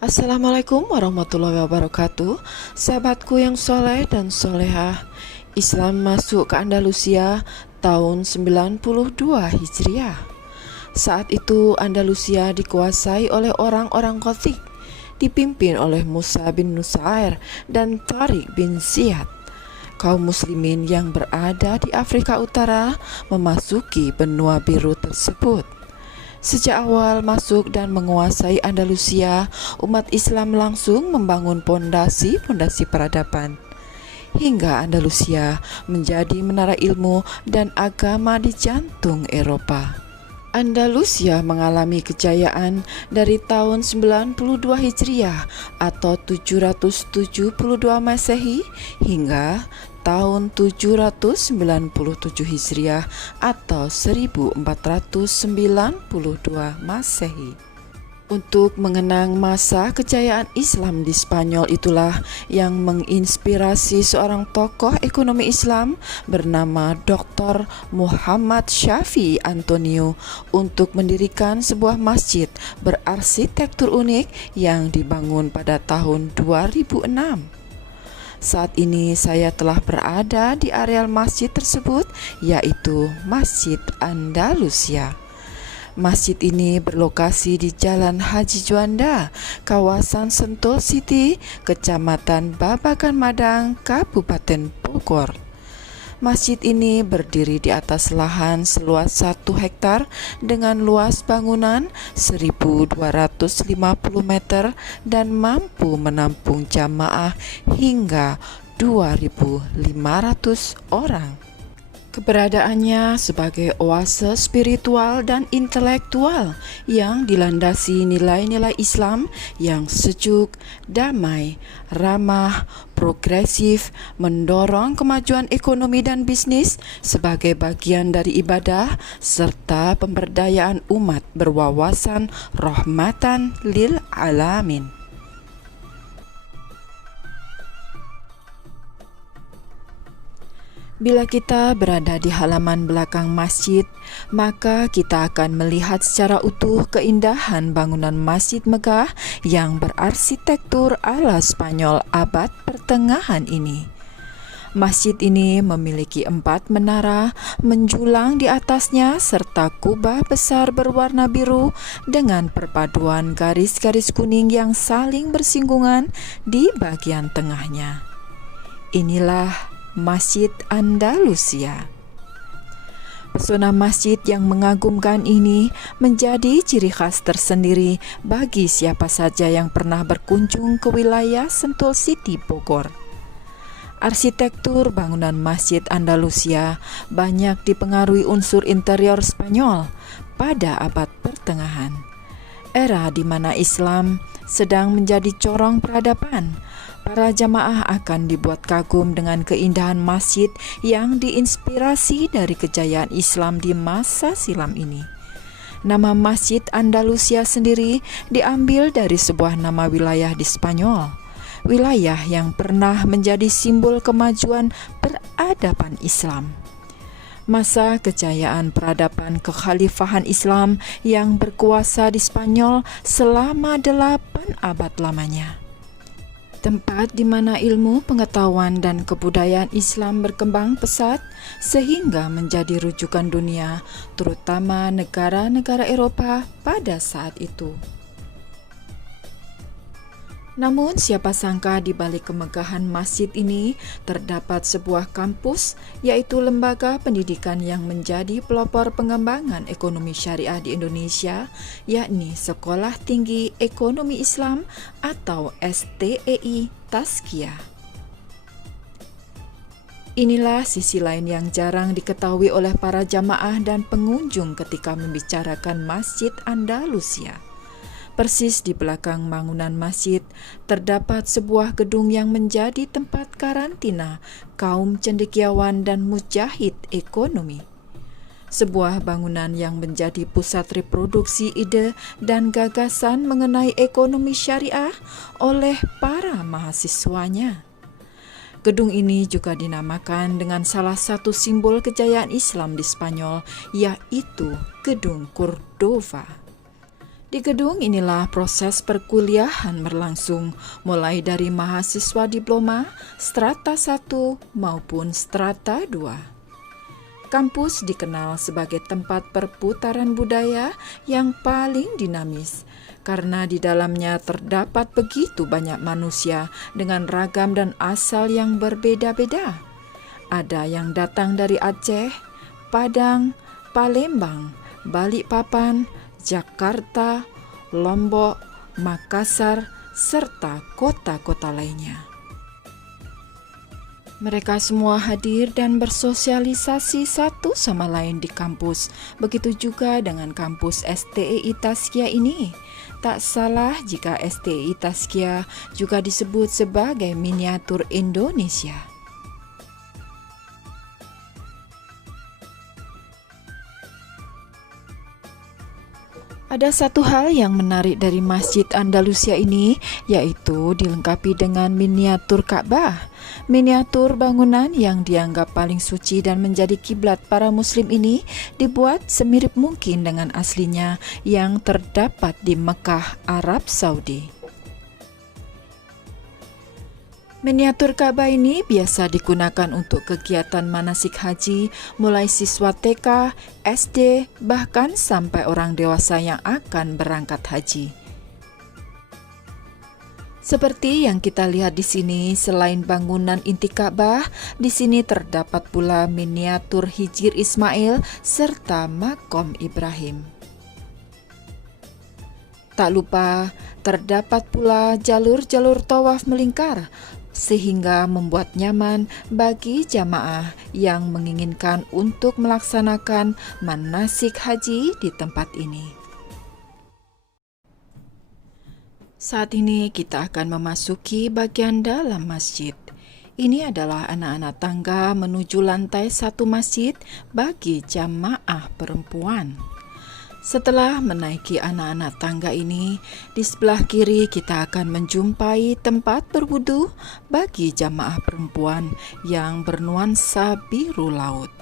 Assalamualaikum warahmatullahi wabarakatuh. Sahabatku yang soleh dan solehah, Islam masuk ke Andalusia tahun 92 Hijriah. Saat itu Andalusia dikuasai oleh orang-orang Gotik, dipimpin oleh Musa bin Nusair dan Tariq bin Ziyad. Kaum muslimin yang berada di Afrika Utara memasuki benua biru tersebut. Sejak awal masuk dan menguasai Andalusia, umat Islam langsung membangun pondasi-pondasi peradaban hingga Andalusia menjadi menara ilmu dan agama di jantung Eropa. Andalusia mengalami kejayaan dari tahun 92 Hijriah atau 772 Masehi hingga tahun 797 Hijriah atau 1492 Masehi. Untuk mengenang masa kejayaan Islam di Spanyol itulah yang menginspirasi seorang tokoh ekonomi Islam bernama Dr. Muhammad Syafi'i Antonio untuk mendirikan sebuah masjid berarsitektur unik yang dibangun pada tahun 2006. Saat ini saya telah berada di areal masjid tersebut, yaitu Masjid Andalusia. Masjid ini berlokasi di Jalan Haji Juanda, kawasan Sentul City, Kecamatan Babakan Madang, Kabupaten Bogor. Masjid ini berdiri di atas lahan seluas 1 hektar dengan luas bangunan 1.250 meter dan mampu menampung jamaah hingga 2.500 orang. Keberadaannya sebagai oase spiritual dan intelektual yang dilandasi nilai-nilai Islam yang sejuk, damai, ramah, progresif, mendorong kemajuan ekonomi dan bisnis sebagai bagian dari ibadah, serta pemberdayaan umat berwawasan rahmatan lil alamin. Bila kita berada di halaman belakang masjid, maka kita akan melihat secara utuh keindahan bangunan Masjid Megah yang berarsitektur ala Spanyol abad pertengahan ini. Masjid ini memiliki 4 menara menjulang di atasnya serta kubah besar berwarna biru dengan perpaduan garis-garis kuning yang saling bersinggungan di bagian tengahnya. Inilah Masjid Andalusia. Pesona masjid yang mengagumkan ini menjadi ciri khas tersendiri bagi siapa saja yang pernah berkunjung ke wilayah Sentul City, Bogor. Arsitektur bangunan Masjid Andalusia banyak dipengaruhi unsur interior Spanyol pada abad pertengahan, era di mana Islam sedang menjadi corong peradaban. Para jamaah akan dibuat kagum dengan keindahan masjid yang diinspirasi dari kejayaan Islam di masa silam ini. Nama Masjid Andalusia sendiri diambil dari sebuah nama wilayah di Spanyol, wilayah yang pernah menjadi simbol kemajuan peradaban Islam. Masa kejayaan peradaban kekhalifahan Islam yang berkuasa di Spanyol selama 8 abad lamanya. Tempat di mana ilmu, pengetahuan, dan kebudayaan Islam berkembang pesat sehingga menjadi rujukan dunia, terutama negara-negara Eropa pada saat itu. Namun siapa sangka di balik kemegahan masjid ini terdapat sebuah kampus, yaitu lembaga pendidikan yang menjadi pelopor pengembangan ekonomi syariah di Indonesia, yakni Sekolah Tinggi Ekonomi Islam atau STEI Tazkiyah. Inilah sisi lain yang jarang diketahui oleh para jamaah dan pengunjung ketika membicarakan Masjid Andalusia. Persis di belakang bangunan masjid terdapat sebuah gedung yang menjadi tempat karantina kaum cendekiawan dan mujahid ekonomi. Sebuah bangunan yang menjadi pusat reproduksi ide dan gagasan mengenai ekonomi syariah oleh para mahasiswanya. Gedung ini juga dinamakan dengan salah satu simbol kejayaan Islam di Spanyol, yaitu Gedung Cordova. Di gedung inilah proses perkuliahan berlangsung, mulai dari mahasiswa diploma, strata 1 maupun strata 2. Kampus dikenal sebagai tempat perputaran budaya yang paling dinamis, karena di dalamnya terdapat begitu banyak manusia dengan ragam dan asal yang berbeda-beda. Ada yang datang dari Aceh, Padang, Palembang, Balikpapan, Jakarta, Lombok, Makassar, serta kota-kota lainnya. Mereka semua hadir dan bersosialisasi satu sama lain di kampus. Begitu juga dengan kampus STEI Taskia ini. Tak salah jika STEI Taskia juga disebut sebagai miniatur Indonesia. Ada satu hal yang menarik dari Masjid Andalusia ini, yaitu dilengkapi dengan miniatur Ka'bah. Miniatur bangunan yang dianggap paling suci dan menjadi kiblat para muslim ini dibuat semirip mungkin dengan aslinya yang terdapat di Mekah, Arab Saudi. Miniatur Ka'bah ini biasa digunakan untuk kegiatan manasik haji, mulai siswa TK, SD, bahkan sampai orang dewasa yang akan berangkat haji. Seperti yang kita lihat di sini, selain bangunan inti Ka'bah, di sini terdapat pula miniatur Hijir Ismail serta makom Ibrahim. Tak lupa, terdapat pula jalur-jalur tawaf melingkar, sehingga membuat nyaman bagi jamaah yang menginginkan untuk melaksanakan manasik haji di tempat ini. Saat ini kita akan memasuki bagian dalam masjid. Ini adalah anak-anak tangga menuju lantai 1 masjid bagi jamaah perempuan. Setelah menaiki anak-anak tangga ini, di sebelah kiri kita akan menjumpai tempat berwudu bagi jamaah perempuan yang bernuansa biru laut.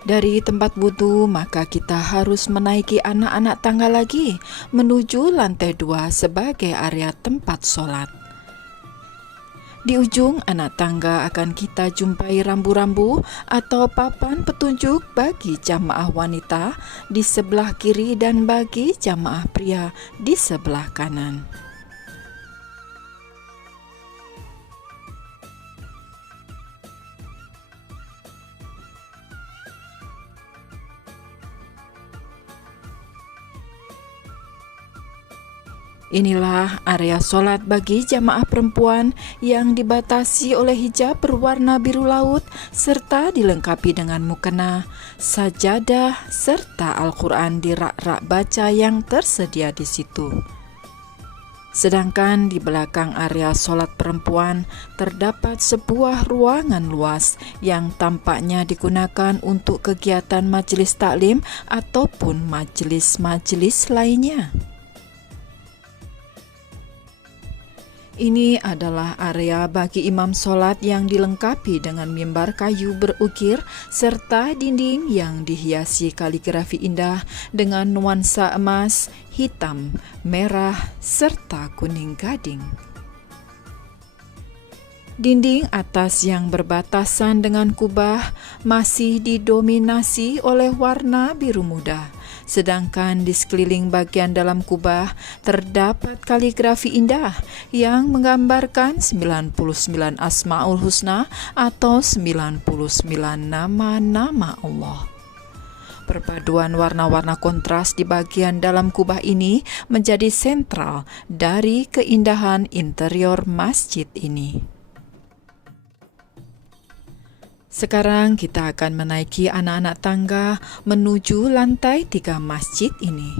Dari tempat wudu, maka kita harus menaiki anak-anak tangga lagi menuju lantai 2 sebagai area tempat sholat. Di ujung anak tangga akan kita jumpai rambu-rambu atau papan petunjuk bagi jamaah wanita di sebelah kiri dan bagi jamaah pria di sebelah kanan. Inilah area sholat bagi jamaah perempuan yang dibatasi oleh hijab berwarna biru laut serta dilengkapi dengan mukena, sajadah, serta Al-Quran di rak-rak baca yang tersedia di situ. Sedangkan di belakang area sholat perempuan terdapat sebuah ruangan luas yang tampaknya digunakan untuk kegiatan majelis taklim ataupun majelis-majelis lainnya. Ini adalah area bagi imam sholat yang dilengkapi dengan mimbar kayu berukir serta dinding yang dihiasi kaligrafi indah dengan nuansa emas, hitam, merah, serta kuning gading. Dinding atas yang berbatasan dengan kubah masih didominasi oleh warna biru muda. Sedangkan di sekeliling bagian dalam kubah terdapat kaligrafi indah yang menggambarkan 99 Asmaul Husna atau 99 nama-nama Allah. Perpaduan warna-warna kontras di bagian dalam kubah ini menjadi sentral dari keindahan interior masjid ini. Sekarang kita akan menaiki anak-anak tangga menuju lantai 3 masjid ini.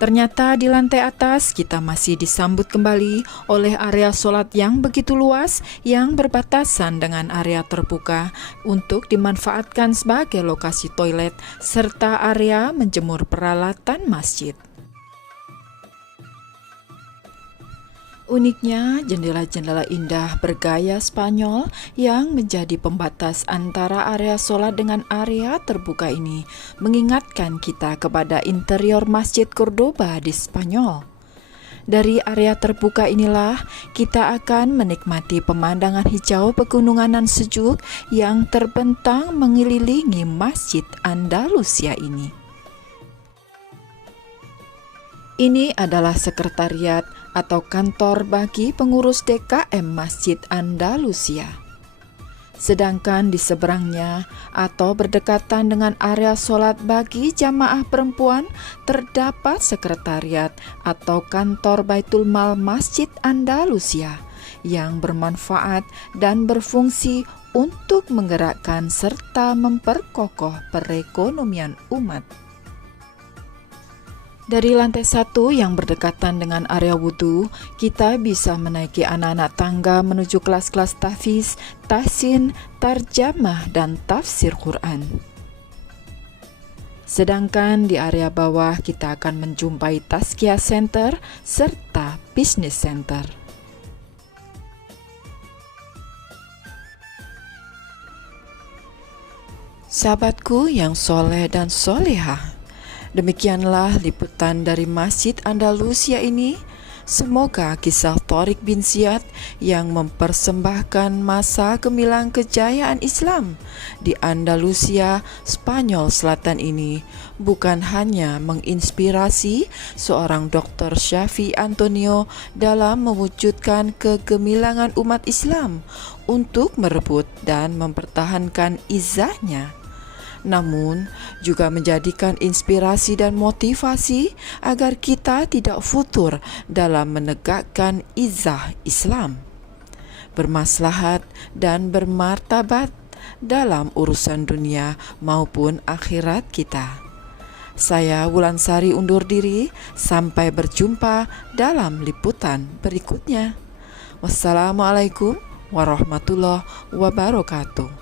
Ternyata di lantai atas kita masih disambut kembali oleh area sholat yang begitu luas yang berbatasan dengan area terbuka untuk dimanfaatkan sebagai lokasi toilet serta area menjemur peralatan masjid. Uniknya, jendela-jendela indah bergaya Spanyol yang menjadi pembatas antara area sholat dengan area terbuka ini mengingatkan kita kepada interior Masjid Cordoba di Spanyol. Dari area terbuka inilah kita akan menikmati pemandangan hijau pegunungan nan sejuk yang terbentang mengelilingi Masjid Andalusia ini. Ini adalah sekretariat atau kantor bagi pengurus DKM Masjid Andalusia. Sedangkan di seberangnya atau berdekatan dengan area sholat bagi jamaah perempuan terdapat sekretariat atau kantor Baitul Mal Masjid Andalusia yang bermanfaat dan berfungsi untuk menggerakkan serta memperkokoh perekonomian umat. Dari lantai 1 yang berdekatan dengan area wudhu, kita bisa menaiki anak-anak tangga menuju kelas-kelas tahfiz, tahsin, tarjamah, dan tafsir Quran. Sedangkan di area bawah kita akan menjumpai Tazkiyah Center serta Business Center. Sahabatku yang soleh dan solehah, demikianlah liputan dari Masjid Andalusia ini. Semoga kisah Thareq bin Ziyad yang mempersembahkan masa gemilang kejayaan Islam di Andalusia, Spanyol Selatan ini bukan hanya menginspirasi seorang Dr. Syafi Antonio dalam mewujudkan kegemilangan umat Islam untuk merebut dan mempertahankan izahnya, namun juga menjadikan inspirasi dan motivasi agar kita tidak futur dalam menegakkan izah Islam, bermaslahat dan bermartabat dalam urusan dunia maupun akhirat kita. Saya Wulansari undur diri, sampai berjumpa dalam liputan berikutnya. Wassalamualaikum warahmatullahi wabarakatuh.